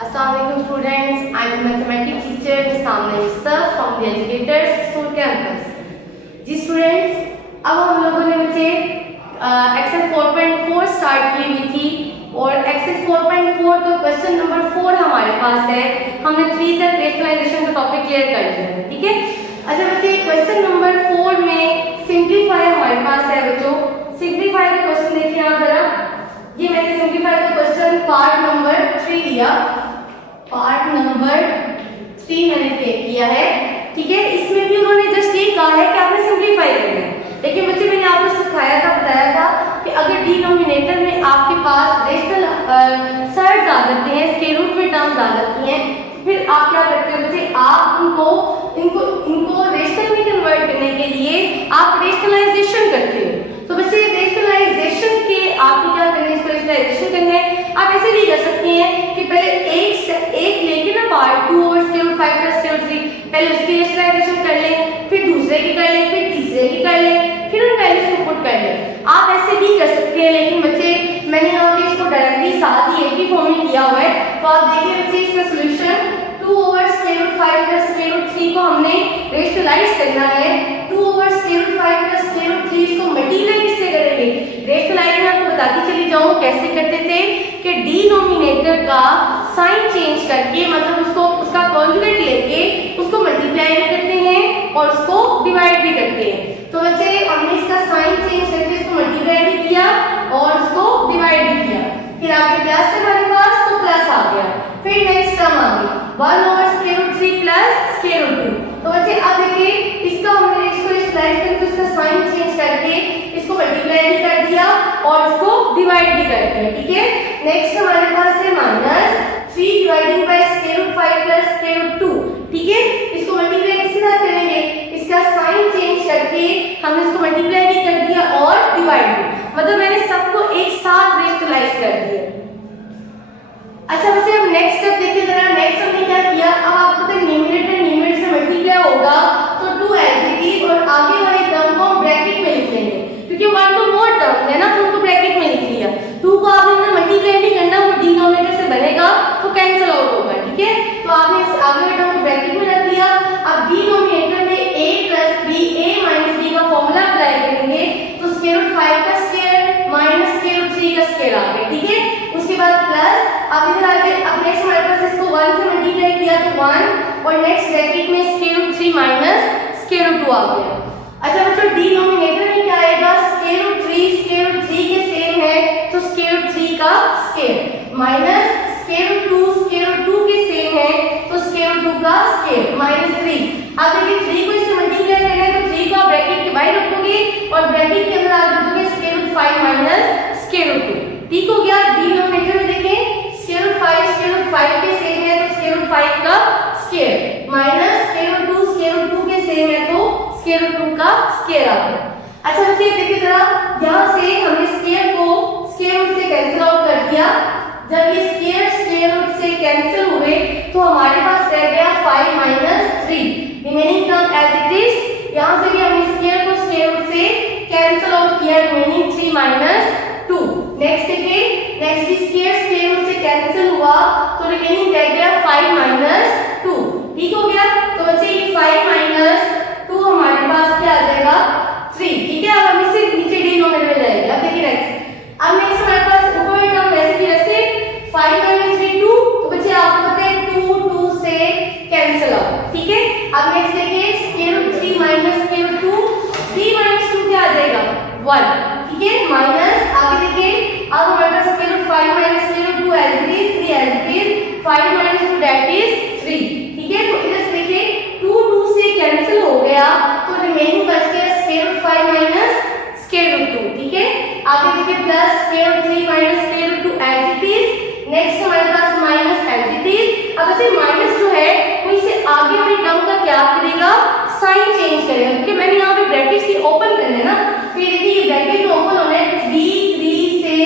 Assalamualaikum students, I am mathematics teacher Samna Yusuf from the Educators School Campus. जी students, अब हम लोगों ने मुझे एक्सेल 4.4 स्टार्ट की हुई थी और एक्सेल 4.4 का क्वेश्चन नंबर 4 हमारे पास है। हमने 3 तक रेशनलाइजेशन का टॉपिक क्लियर कर लिया है, ठीक है। अच्छा बच्चे, क्वेश्चन नंबर 4 में सिंप्लीफाई हमारे पास है। बच्चों सिंप्लीफाई का क्वेश्चन देखिए आप जरा। ये मैंने सिंप्लीफाई का क्वेश्चन पार्ट नंबर 3 लिया, पार्ट नंबर 3 मैंने टेक किया है, ठीक है। इसमें भी उन्होंने जस्ट ये कहा है कि आपने सिंप्लीफाई करना है, लेकिन बच्चे मैंने आपको सिखाया था, बताया था कि अगर डिनोमिनेटर में आपके पास रेशनल सर्ड्स आ जाते हैं, स्क्वायर रूट में टर्म्स आ जाती हैं, फिर आप क्या करते हो बच्चे, आप इनको रेशनल में कन्वर्ट करने के लिए आप रेशनलाइजेशन करते हो। तो बच्चे रेशनलाइजेशन के आपको क्या करना है, इसको रेशनलाइजेशन करना है। आप ऐसे भी कर सकते हैं कि पहले एक लेके ना part 2 over square root 5 plus square root 3, पहले उसकी रेशनलाइजेशन कर लें, फिर दूसरे की कर लें, फिर तीसरे की कर लें, फिर उन वैल्यूज को पुट कर लें। आप ऐसे भी कर सकते हैं, लेकिन बच्चे मैंने यहाँ पे इसको डायरेक्टली साथ ही एक ही फॉर्म में किया हुआ है। तो आप देखिए बच्चे, इसका solution 2 over square root 5 plus square root 3 को हमने रेशनलाइज करना है। 2 over square root 5 plus square root 3 इसको मल्टीप्लाई किससे करेंगे, रेशनलाइज में आपको बताती चली जाऊं कैसे करते थे कि डिनोमिनेटर का साइन चेंज करके, मतलब उसका कॉन्जुगेट लेके उसको मल्टीप्लाई भी करते हैं और उसको डिवाइड भी करते हैं। तो बच्चे हमने इसका साइन चेंज करके इसको मल्टीप्लाई भी किया और उसको डिवाइड भी किया, फिर आपके प्लस से हमारे पास तो प्लस आ गया, फिर नेक्स्ट टर्म आ गई 1 over square root 3 plus square root 2। तो बच्चे अब देखिए, इसका हमने इसको रेशनलाइज करके उसका साइन चेंज करके इसको मल्टीप्लाई भी कर दिया और इसको डिवाइड भी कर दिया, ठीक है। नेक्स्ट हमारे पास है -3 dividing by square root 5 plus square root 2, ठीक है। इसको मल्टीप्लाई किसके साथ करेंगे, इसका साइन चेंज करके हमने इसको मल्टीप्लाई भी कर दिया और डिवाइड भी, मतलब मैंने सबको एक साथ रेशनलाइज कर दिया। अच्छा बच्चे, अब नेक्स्ट स्टेप देखिए जरा। नेक्स्ट हमने क्या किया, अब आपको पता है न्यूमरेटर से मल्टीप्लाई होगा तो 2 एज इट इज और आगे वाले टर्म को हम ब्रैकेट में लिख लेंगे, क्योंकि 1 to more टर्म है ना, तो उनको ब्रैकेट में लिख लिया। 2 को आपने मल्टीप्लाई नहीं करना, वो डिनोमिनेटर से बनेगा तो कैंसिल आउट होगा, ठीक है। तो आपने इस आगे वाले टर्म को ब्रैकेट में रख दिया। अब डिनोमिनेटर में a + b a - b का फार्मूला अप्लाई करेंगे तो स्क्वायर रूट 5 का स्क्वायर माइनस स्क्वायर रूट 3 का स्क्वायर आ गया, ठीक है। उसके बाद प्लस, अब इधर आगे अब नेक्स्ट हमारे पास इसको 1 से मल्टीप्लाई किया तो 1 और नेक्स्ट ब्रैकेट में square root 3 minus square root 2 आ गया। अच्छा बच्चों, डिनोमिनेटर में क्या आएगा, स्क्वायर रूट 3 के सेम है तो स्क्वायर रूट 3 का स्क्वायर माइनस स्क्वायर रूट 2 के सेम है तो स्क्वायर रूट 2 का स्क्वायर -3। अब देखिए 3 को इससे मल्टीप्लाई करना है तो 3 को आप ब्रैकेट के बाहर रखोगे और ब्रैकेट के अंदर आप लिखोगे square root 5 minus square root 2, ठीक हो गया। डिनोमिनेटर में देखें स्क्वायर रूट 5 के सेम है तो स्क्वायर रूट 5 का स्क्वायर माइनस स्क्वायर रूट 2 के सेम है तो स्क्वायर रूट 2 का स्क्वायर आ गया। अच्छा बच्चे देखिए जरा, यहाँ से हमने स्क्वायर को स्क्वायर रूट से कैंसिल आउट कर दिया। जब ये स्क्वायर रूट से कैंसिल हुए तो हमारे पास रह गया 5 - 3, remaining term as it is. यहाँ से भी हमने स्क्वायर को स्क्वायर रूट से कैंसिल आउट किया, रिमेनिंग 3 - 2। नेक्स्ट देखिए, नेक्स्ट स्क्वायर रूट से कैंसिल हुआ तो रिमेनिंग रह गया 5 - 2, ठीक हो गया। तो बच्चे ये 5 - 2 हमारे पास क्या आ जाएगा 3, ठीक है। अब हम इसे नीचे डिनोमिनेटर में जाएगा। अब देखिए नेक्स्ट, अब नेक्स्ट हमारे पास ऊपर टर्म वैसे की वैसे 5 - 3 2, तो बच्चे आपको पता है 2 से कैंसिल आउट, ठीक है। अब नेक्स्ट देखिए square root 3 minus square root 2, 3 - 2 क्या आ जाएगा 1, ठीक है। माइनस आगे देखिए, अब हमारे पास square root 5 minus square root 2 as it is, 3 as it is, 5 - 2 that is 3, ठीक है। तो इधर से देखिए 2 से कैंसिल हो गया तो रिमेनिंग बच गया square root 5 minus square root 2, ठीक है। आगे देखिए plus square root 3 minus square root 2 as it is, next हमारे पास माइनस एज इट इज। अब ऐसे माइनस जो है वो इसे आगे वाली टर्म का क्या करेगा, साइन चेंज करेगा, क्योंकि मैंने यहाँ पे ब्रैकेट्स ही ओपन करने ना, तो ये देखिए ये ब्रैकेट में ओपन होना है 3 से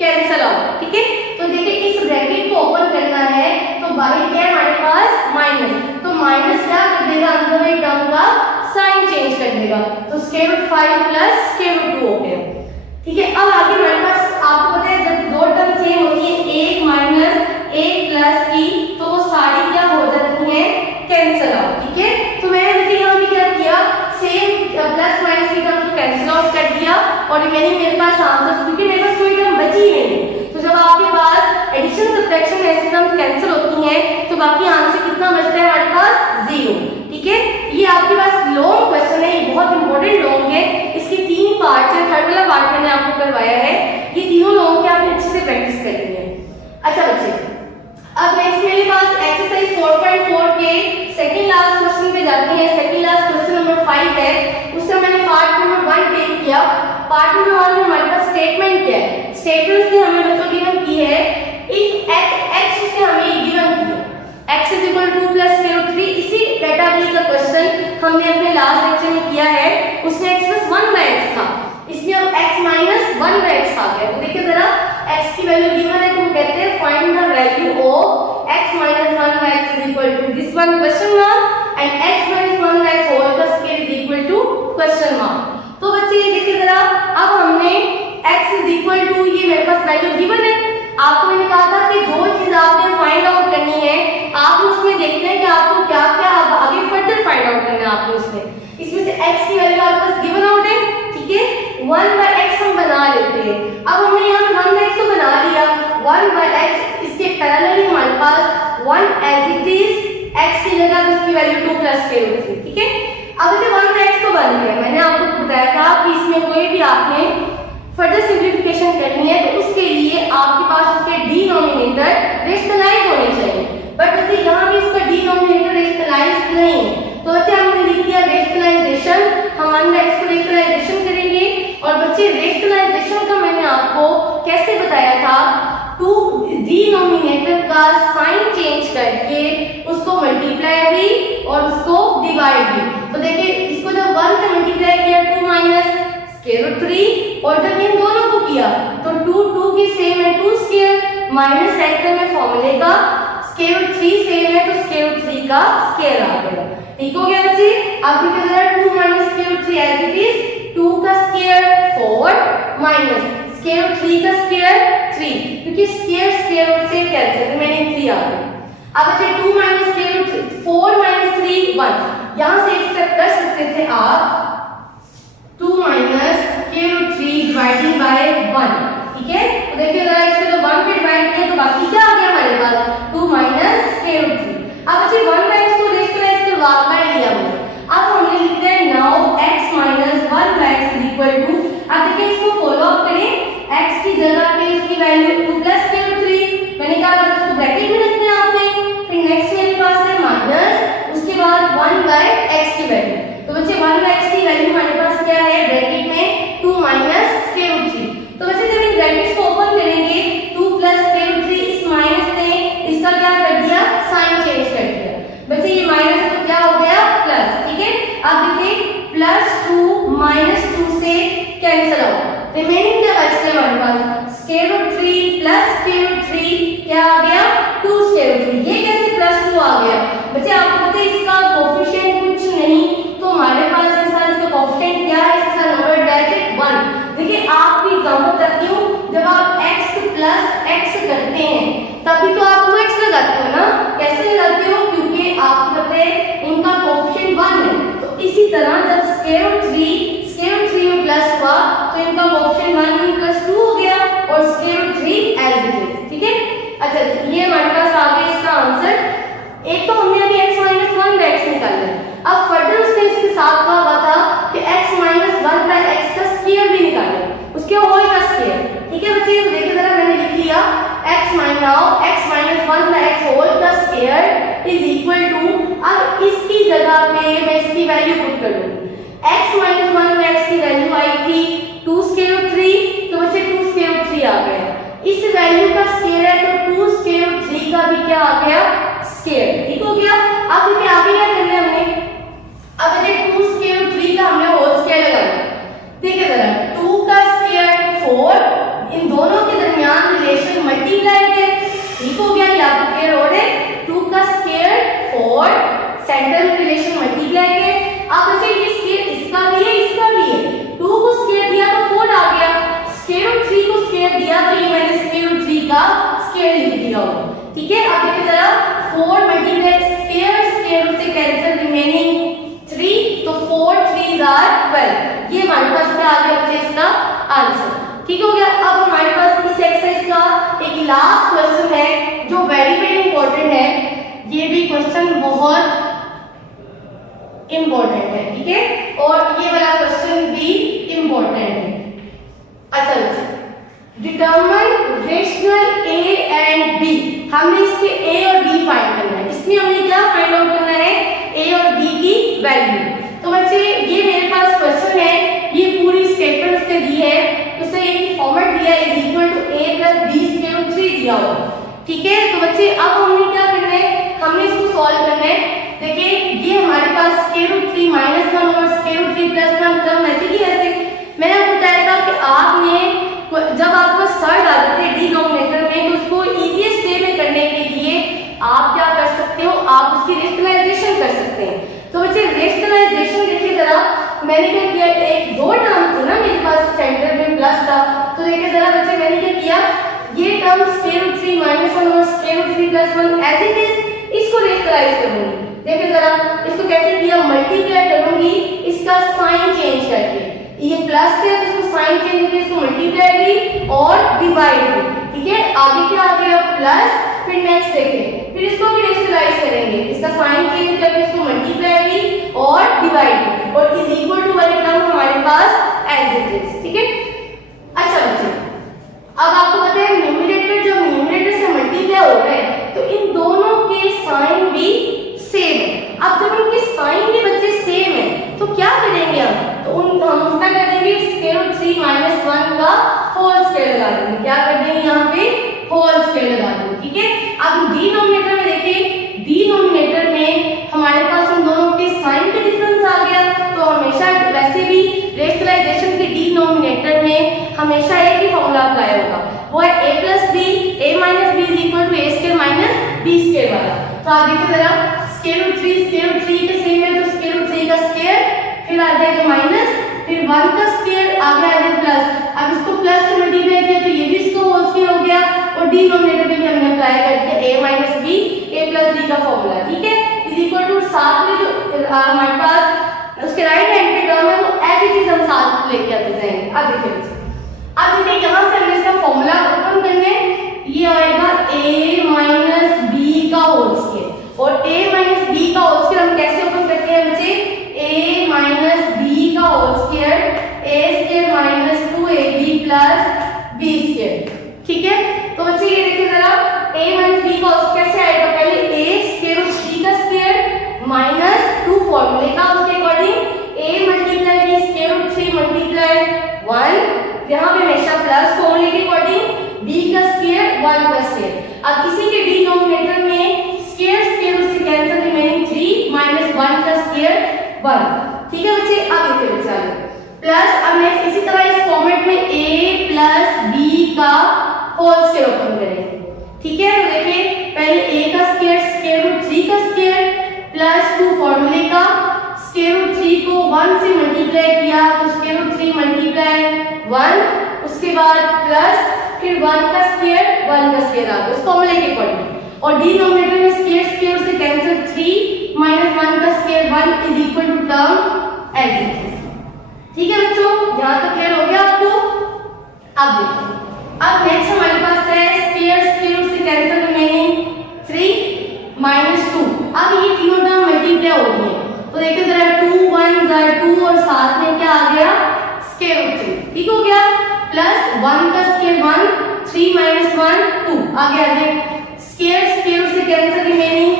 कैंसिल आउट, ठीक है। तो देखिए इस ब्रैकेट को ओपन करना है तो बाहर क्या है हमारे पास माइनस, तो माइनस क्या कर देगा, अंदर वाली टर्म का साइन चेंज कर देगा, तो square root 5 plus square root 2 हो गया, ठीक है। अब आगे हमारे पास आपको पता है जब दो टर्म सेम होती है 1 - 1 प्लस प्लस की तो वो सारी क्या हो जाती हैं, कैंसिल आउट। ठीक है, तो मैंने बच्चे यहाँ पे क्या किया, सेम प्लस माइनस की टर्म को कैंसिल आउट कर दिया और रिमेनिंग मेरे पास आंसर, क्योंकि मेरे पास कोई टर्म बची नहीं। तो जब आपके पास एडिशन सब्ट्रैक्शन ऐसी टर्म कैंसिल होती हैं तो बाकी आंसर कितना बचता है हमारे पास, 0। ठीक है, ये आपके पास लॉन्ग क्वेश्चन है, ये बहुत इंपॉर्टेंट लॉन्ग है। इसके 3 पार्ट है, थर्ड वाला पार्ट मैंने आपको करवाया है, ये तीनों लॉन्ग के आपने अच्छे से प्रैक्टिस करनी है। अच्छा बच्चे, अब नेक्स्ट मेरे पास एक्सरसाइज 4.4 के सेकंड लास्ट क्वेश्चन पे जाते हैं। सेकंड लास्ट क्वेश्चन नंबर 5 है, उससे मैंने पार्ट नंबर 1 टेक किया। पार्ट नंबर 1 में हमारे पास स्टेटमेंट क्या है, स्टेटमेंट से हमें बच्चों गिवन की है इफ x से हमें गिवन किया x = 2 + √3। इसी कैटेगरी का क्वेश्चन हमने अपने लास्ट लेक्चर में किया है, उसमें x + 1/x था, इसमें अब x - 1/x आ गया। तो देखिए जरा x की वैल्यू गिवन है, तो हम कहते हैं find the value of x - 1/x = this one question mark and x - 1/x whole का स्क्वायर क्वेश्चन मार्क। तो बच्चे ये देखिए जरा, अब हमने x = ये मेरे पास वैल्यू गिवन है। आपको मैंने कहा था कि जो चीज आपने फाइंड आउट करनी है आप उसमें देखते हैं कि आपको क्या क्या आगे फर्दर फाइंड आउट करना है आपको इसमें से x की वैल्यू आपके पास गिवन आउट है। ठीक है, 1/x हम बना लेते हैं। अब हमने यहाँ 1x तो बना लिया, 1/x इसके पैरेलली हमारे पास 1 एज इट इज x की जगह उसकी वैल्यू 2 + √3। ठीक है, अब ये 1/x तो बन गया। मैंने आपको बताया था कि इसमें कोई भी आपने फर्दर सिंप्लीफिकेशन करनी है तो उसके लिए आपके पास उसके डिनोमिनेटर रेशनलाइज होने चाहिए, बट बच्चे यहाँ भी इसका डिनोमिनेटर रेशनलाइज नहीं है। तो बच्चे हमने लिख दिया रेशनलाइजेशन, हम 1/x को रेशनलाइजेशन करेंगे। और बच्चे रेशनलाइजेशन का मैंने आपको कैसे बताया था, टू डिनोमिनेटर का साइन चेंज करके उसको मल्टीप्लाई भी और उसको डिवाइड भी। तो देखिए इसको जब 1 से मल्टीप्लाई किया 2 - √3 और जब इन दोनों को किया तो 2 की सेम है 2 स्क्वायर माइनस सेकंड में फॉर्मूले का √3 सेम है तो √3 का स्क्वायर आ गया। ठीक हो गया बच्चे, अब देखिए जरा 2 - √3 एज इट इज 2 का स्क्वायर 4 माइनस √3 का स्क्वायर 3, क्योंकि स्क्वायर से कैंसिल रिमेनिंग 3 आ गया। अब बच्चे 2 - √3 4 - 3 1, यहां से एक स्टेप कर सकते थे आप 2 - √3 डिवाइडिंग बाय 1। ठीक है, तो देखिए जरा इसको तो 1 पे डिवाइड किया तो बाकी क्या आ गया हमारे पास 2 - √3। अब बच्चे 1/x को रेशनलाइज करवा लिया हमने। अब हमने लिखते हैं नाउ x - 1/x = अब देखिए इसको फॉलो अप करें, x की जगह पे इसकी वैल्यू 2 + √3 मैंने कहा था इसको ब्रैकेट में रखना है आपने। फिर नेक्स्ट मेरे पास है माइनस, उसके बाद 1/x की वैल्यू। तो बच्चे 1/x की वैल्यू हमारे पास क्या है ब्रैकेट में 2 - √3। तो बच्चे जब इन ब्रैकेट्स को ओपन करेंगे 2 + √3 इस माइनस ने इसका क्या कर दिया, साइन चेंज कर दिया। बच्चे ये माइनस तो क्या हो गया प्लस। ठीक है, अब देखिए +2 - 2 से कैंसिल आउट, रिमेनिंग क्या बचता है हमारे पास √3 + √3 क्या आ गया 2 √3। ये कैसे +2 आ गया बच्चे, आपको पता है इसका कोएफिशिएंट कुछ नहीं तो हमारे पास इसका कोएफिशिएंट क्या है, इसका नंबर डायरेक्ट 1। देखिए आप भी एग्जांपल करती हूं, जब आप x + x करते हैं तभी तो आप 2x लगाते हो ना, कैसे लगाते हो, क्योंकि आपको पता है इनका कोएफिशिएंट 1 है। तो इसी तरह जब √3 में प्लस हुआ तो इनका कोएफिशिएंट 1 + 2 हो गया और √3 एज इट इज। ठीक है, अच्छा ये हमारे पास आ गया इसका आंसर। एक तो हमने अभी x - 1/x निकाला, अब फर्दर उसने इसके साथ कहा हुआ था कि x - 1/x का स्क्वायर भी निकालें, उसके होल का स्क्वायर। ठीक है बच्चे, तो देखिए जरा मैंने लिख लिया x - 1/x होल का स्क्वायर = अब इसकी जगह पे मैं इसकी वैल्यू पुट कर दूंगी। x - 1/x की वैल्यू आई थी 2 √3, तो बच्चे 2 √3 आ गया। इस वैल्यू का स्क्वायर है तो 2 √3 का भी क्या आ गया स्क्वायर। ठीक हो गया, अब देखिए आगे क्या करना है हमने, अब देखिए 2 √3 का हमने होल स्क्वायर लगाना। देखिए जरा 2 का स्क्वायर 4, इन दोनों के दरमियान रिलेशन मल्टीप्लाई है। ठीक हो गया, ये आपको क्लियर हो रहा है, 2 का स्क्वायर 4 सेंटर में रिलेशन मल्टीप्लाई है। अब बच्चे ये स्क्वायर इसका भी है इसका भी है, 2 को स्क्वायर दिया तो 4 आ गया, √3 को स्क्वायर दिया तो ये मैंने √3 का स्क्वायर लिख दिया होगा। ठीक है, अब देखिए 4 मल्टीप्लाई स्क्वायर रूट से कैंसिल रिमेनिंग 3, तो 4 3s are 12। ये हमारे पास क्या आ गया बच्चे इसका आंसर। ठीक हो गया। अब हमारे पास इस एक्सरसाइज का एक लास्ट क्वेश्चन है जो वेरी इंपॉर्टेंट है। ये भी क्वेश्चन बहुत इंपॉर्टेंट है, ठीक है, और ये वाला क्वेश्चन भी इंपॉर्टेंट है। अच्छा बच्चे, determine rational a and b. हमने इसके ए और बी फाइंड करना है। इसमें हमें क्या फाइंड आउट करना है? ए और बी की वैल्यू। तो बच्चे ये मेरे पास क्वेश्चन है, ये पूरी स्टेटमेंट उसने दी है, उसने एक फॉर्मेट दिया है is equal to a plus b square root 3 दिया हुआ, ठीक है। तो बच्चे अब हमने क्या करना है, हमने इसको सॉल्व करना है। देखिए ये हमारे पास स्क्वायर रूट 3 माइनस 1 और स्क्वायर रूट 3 प्लस 1 टर्म ऐसे ही ऐसे मैंने आपको बताया था कि आपने जब आपको सर्ड आते थे डिनोमिनेटर में तो उसको इजीएस्ट वे में करने के लिए आप क्या कर सकते हो, आप उसकी रेशनलाइजेशन कर सकते हैं। तो बच्चे रेशनलाइजेशन देखिए जरा, मैंने क्या किया, एक दो टर्म थे ना मेरे पास सेंटर में प्लस था, तो देखिए जरा बच्चे मैंने क्या किया, ये टर्म स्क्वायर रूट 3 माइनस 1 और square root 3 plus 1 as it is इसको रेशनलाइज करूंगी। देखिए जरा इसको कैसे किया, मल्टीप्लाई करूंगी इसका साइन चेंज करके, ये प्लस है तो इसको साइन चेंज करके इसको मल्टीप्लाई भी और डिवाइड भी, ठीक है। आगे क्या आ गया प्लस, फिर नेक्स्ट देखिए फिर इसको भी रेशनलाइज करेंगे, इसका साइन चेंज करके इसको मल्टीप्लाई भी और डिवाइड भी, और इज इक्वल टू वाली टर्म हमारे पास एज इट इज, ठीक है। अच्छा बच्चे, अब आपको पता है न्यूमरेटर जब न्यूमरेटर से मल्टीप्लाई हो रहा है तो इन दोनों के साइन भी सेम है। अब जब इनके साइन भी बच्चे सेम है तो क्या करेंगे हम उसका कर देंगे स्क्वायर रूट 3 माइनस 1 का होल स्क्वायर लगा देंगे। क्या कर देंगे यहाँ पे, होल स्क्वायर लगा देंगे, ठीक है। अब डिनोमिनेटर में देखिए, डिनोमिनेटर में हमारे पास उन दोनों के साइन का डिफरेंस आ गया, तो हमेशा वैसे भी रेशनलाइजेशन के डिनोमिनेटर में हमेशा एक ही फॉर्मूला अप्लाई होगा, वो है a plus b, a minus b is equal to a square minus b square वाला। तो आप देखिए जरा स्क्वायर रूट 3 के सेम है तो स्क्वायर रूट 3 का स्क्वायर, फिर आ जाएगा माइनस, फिर 1 का स्क्वायर आगे आ जाएगा प्लस। अब इसको प्लस से मल्टीप्लाई किया तो ये भी इसका होल स्क्वायर हो गया, और डिनोमिनेटर में भी हमने अप्लाई कर दिया a minus b a plus b का फॉर्मूला, ठीक है, इज इक्वल टू साथ में जो हमारे पास उसके राइट हैंड पे टर्म है वो एज इट इज हम साथ लेके आते जाएंगे। अब देखिए यहाँ से हमने इसका फॉर्मूला ओपन करने, ये आएगा a माइनस b का होल स्क्वायर, और a माइनस b का होल स्क्वायर हम कैसे ओपन करते हैं बच्चे, a माइनस b का whole square a square minus 2ab plus b square, ठीक है। तो बच्चे ये देखिए जरा a माइनस b का होल स्क्वायर कैसे आएगा, पहले a स्क्वायर रूट 3 का स्क्वायर माइनस 2 फॉर्मूले का उसके according a multiply b square root 3 multiply 1, यहाँ पे हमेशा प्लस फॉर्मूले के अकॉर्डिंग b का स्क्वायर 1 का स्क्वायर। अब इसी के डिनोमिनेटर में स्क्वायर रूट से कैंसिल रिमेनिंग 3 माइनस 1 का स्क्वायर 1, ठीक है बच्चे। अब देखिए बच्चे आगे प्लस, अब नेक्स्ट इसी तरह इस फॉर्मेट में a प्लस b का होल स्क्वायर ओपन करेंगे, ठीक है। तो देखिए पहले a का स्क्वायर स्क्वायर रूट 3 का स्क्वायर प्लस 2 फॉर्मूले का, स्क्वायर रूट 3 को 1 से मल्टीप्लाई किया तो स्क्वायर रूट 3 मल्टीप्लाई 1, उसके बाद प्लस फिर 1 का स्क्वायर 1 का स्क्वायर आ गया उस फॉर्मूले के अकॉर्डिंग, और डिनोमिनेटर में स्क्वायर से कैंसिल 3 माइनस 1 का square 1 is equal to term as it is, ठीक है बच्चों। यहाँ तक क्लियर हो गया आपको। अब देखिए, अब नेक्स्ट हमारे पास है स्क्वायर से कैंसिल रिमेनिंग 3 माइनस 2। अब ये तीनों टर्म मल्टीप्लाई हो गई है तो देखिए जरा 2 1 2 और साथ में क्या आ गया स्क्वायर रूट 3, ठीक हो गया, प्लस 1 का स्क्वायर 1, 3 माइनस 1 2, आगे आ जाए स्क्वायर से कैंसिल रिमेनिंग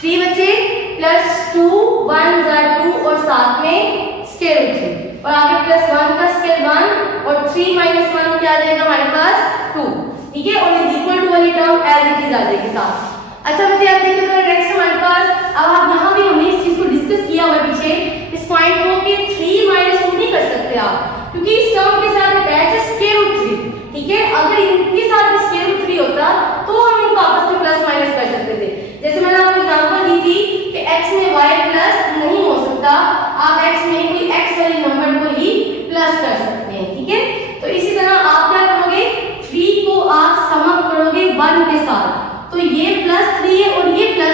3 बचे, प्लस 2 1 2 और साथ में स्क्वायर रूट 3, और आगे प्लस 1 का स्क्वायर 1 और 3 माइनस 1 क्या आ जाएगा हमारे पास 2, ठीक है, और इज इक्वल टू वाली टर्म एज इट इज आ जाएगी साथ। अच्छा बच्चे आप देखिए जरा नेक्स्ट हमारे पास, अब आप यहाँ भी हमने इस चीज को डिस्कस किया हुआ पीछे इस पॉइंट को कि 3 माइनस 2 नहीं कर सकते आप, क्योंकि इस टर्म के साथ अटैच है स्क्वायर रूट 3, ठीक है। अगर इनके साथ स्क्वायर रूट 3 होता तो हम इनको आपस में प्लस माइनस कर सकते थे। जैसे मैंने आपको एग्जांपल दी थी कि x में y प्लस नहीं हो सकता, आप x में कोई x वाले नंबर को ही प्लस कर सकते हैं, ठीक है। तो इसी तरह आप क्या करोगे, 3 को आप सम अप करोगे 1 के साथ, तो ये प्लस 3 है और ये प्लस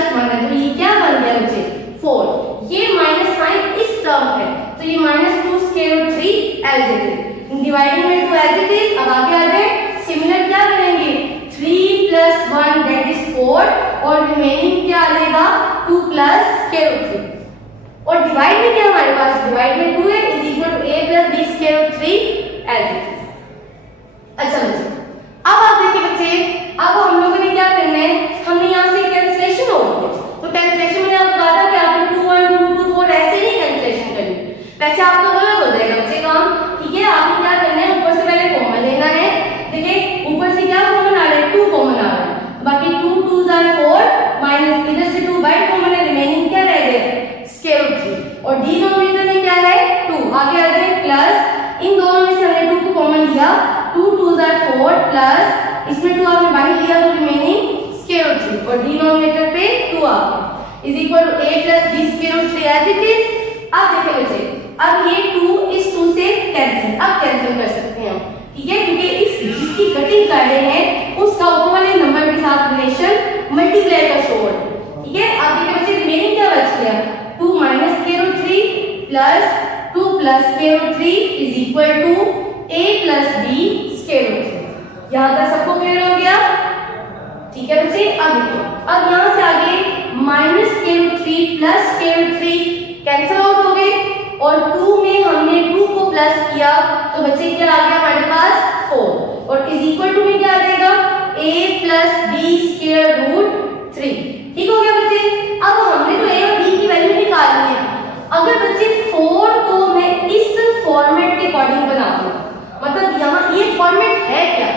और रिमेनिंग क्या आ जाएगा 2 प्लस स्क्वायर रूट 3 और डिवाइड में क्या हमारे पास डिवाइड में 2 है is equal to a plus b square root 3 as it is. अच्छा बच्चे अब आप देखिए बच्चे अब हम लोगों ने क्या करना है हमने यहाँ से कैंसिलेशन होगी तो कैंसिलेशन में आपको कहा था कि आपको 2 1 2 2 4 ऐसे ही कैंसिलेशन करनी वैसे आपका गलत हो जाएगा बच्चे काम ठीक है। आपको क्या करना है ऊपर से पहले कॉमन लेना है देखिए ऊपर से क्या कॉमन आ रहा है 2 कॉमन आ रहा है बाकी 2 2 4 माइनस इधर से 2 बाय कॉमन है रिमेनिंग क्या रह गया स्क्वायर रूट 3 और डिनोमिनेटर में क्या है 2 आगे आ जाए प्लस इन दोनों में से हमने 2 को कॉमन लिया 2 2 4 प्लस इसमें 2 आपने बाहर लिया तो रिमेनिंग स्क्वायर रूट 3 और डिनोमिनेटर पे 2 आ गया is equal to a plus b square root 3 as it is. अब देखिए बच्चे अब ये 2 इस 2 से कैंसिल अब कैंसिल कर सकते हैं हम ठीक है क्योंकि इस जिसकी कटिंग कर रहे हैं उसका ऊपर वाले नंबर के साथ रिलेशन मल्टीप्लाई का शो है ठीक है। अब देखिए बच्चे रिमेनिंग क्या बच गया 2 minus square root 3 plus 2 plus square root 3 is equal to a plus b square root 3। यहां तक सबको क्लियर हो गया ठीक है बच्चे। अब देखो अब यहां से आगे minus square root 3 plus square root 3 cancel out हो गए और 2 में हमने 2 को प्लस किया तो बच्चे क्या आ गया हमारे पास 4 और इज इक्वल टू में क्या आ जाएगा a plus b square root 3 ठीक हो गया बच्चे। अब हमने तो a और b की वैल्यू निकालनी है अगर बच्चे 4 को मैं इस फॉर्मेट के अकॉर्डिंग बना दूं मतलब यहाँ ये फॉर्मेट है क्या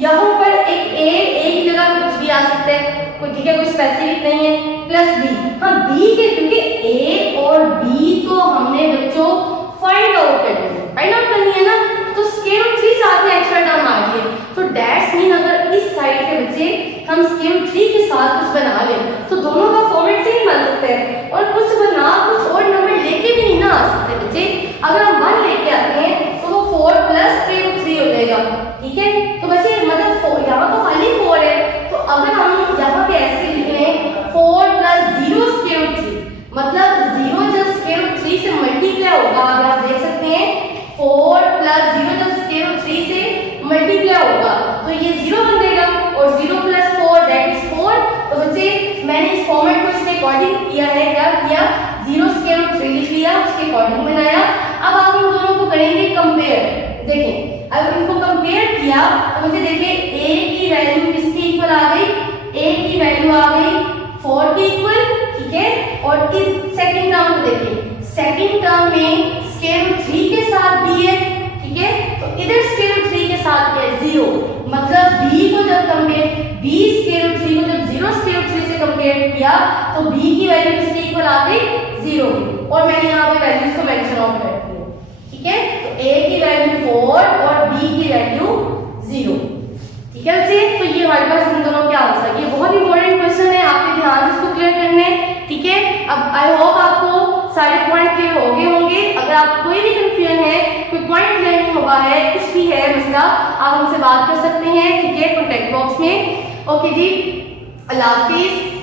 यहाँ पर एक a की जगह कुछ भी आ सकता है कोई ठीक है कोई स्पेसिफिक नहीं है प्लस b हाँ b के क्योंकि a और b तो हमने बच्चों फाइंड आउट करनी है ना तो स्क्वायर रूट 3 साथ में एक्स्ट्रा टर्म आ गई है तो दैट्स मीन अगर इस साइड के बच्चे हम स्क्वायर रूट 3 के साथ कुछ बना लें तो दोनों का फॉर्मेट सेम बन सकता है और कुछ बना कुछ और नंबर लेके भी नहीं ना आ सकते बच्चे। अगर हम 1 लेके आते हैं तो वो 4 प्लस स्क्वायर रूट 3 हो जाएगा ठीक है। तो बच्चे मतलब यहाँ तो खाली 4 है तो अगर हम यहाँ पे ऐसे लिख लें 4 प्लस 0 स्क्वायर रूट 3 मतलब 0 जब स्क्वायर रूट 3 से मल्टीप्लाई होगा अगर आप देख सकते हैं 4 प्लस 0 जब स्क्वायर रूट 3 से मल्टीप्लाई होगा तो ये 0 बन जाएगा और 0 प्लस 4 दैट इज 4। तो बच्चे मैंने इस फॉर्मेट को इसके अकॉर्डिंग किया है क्या किया 0 स्क्वायर रूट 3 लिख लिया उसके अकॉर्डिंग बनाया। अब आप इन दोनों को करेंगे कंपेयर देखें अगर इनको कंपेयर किया तो मुझे देखिए a की वैल्यू किसके इक्वल आ गई a की वैल्यू आ गई 4 के इक्वल ठीक है। और इस सेकंड टर्म को देखिए सेकंड टर्म में स्क्वायर रूट 3 के साथ b है ठीक है तो इधर स्क्वायर रूट 3 के साथ क्या है 0 मतलब b को जब कंपेयर b स्क्वायर रूट 3 को जब 0 स्क्वायर रूट 3 से कंपेयर किया तो b की वैल्यू किसके इक्वल आ गई 0 और मैंने यहाँ पे वैल्यूज को मेंशन आउट कर दिया ठीक है। तो a की वैल्यू 4 और b की वैल्यू 0 ठीक है बच्चे। तो ये हमारे पास इन दोनों के आंसर ये बहुत इंपॉर्टेंट क्वेश्चन है आपके ध्यान से इसको क्लियर करना है ठीक है। अब आई होप आपको सारे पॉइंट क्लियर हो गए होंगे। अगर आप कोई भी कंफ्यूजन है कोई पॉइंट क्लियर नहीं हुआ है कुछ भी है मसला आप हमसे बात कर सकते हैं ठीक है कॉन्टैक्ट बॉक्स में। ओके जी अल्लाह हाफिज।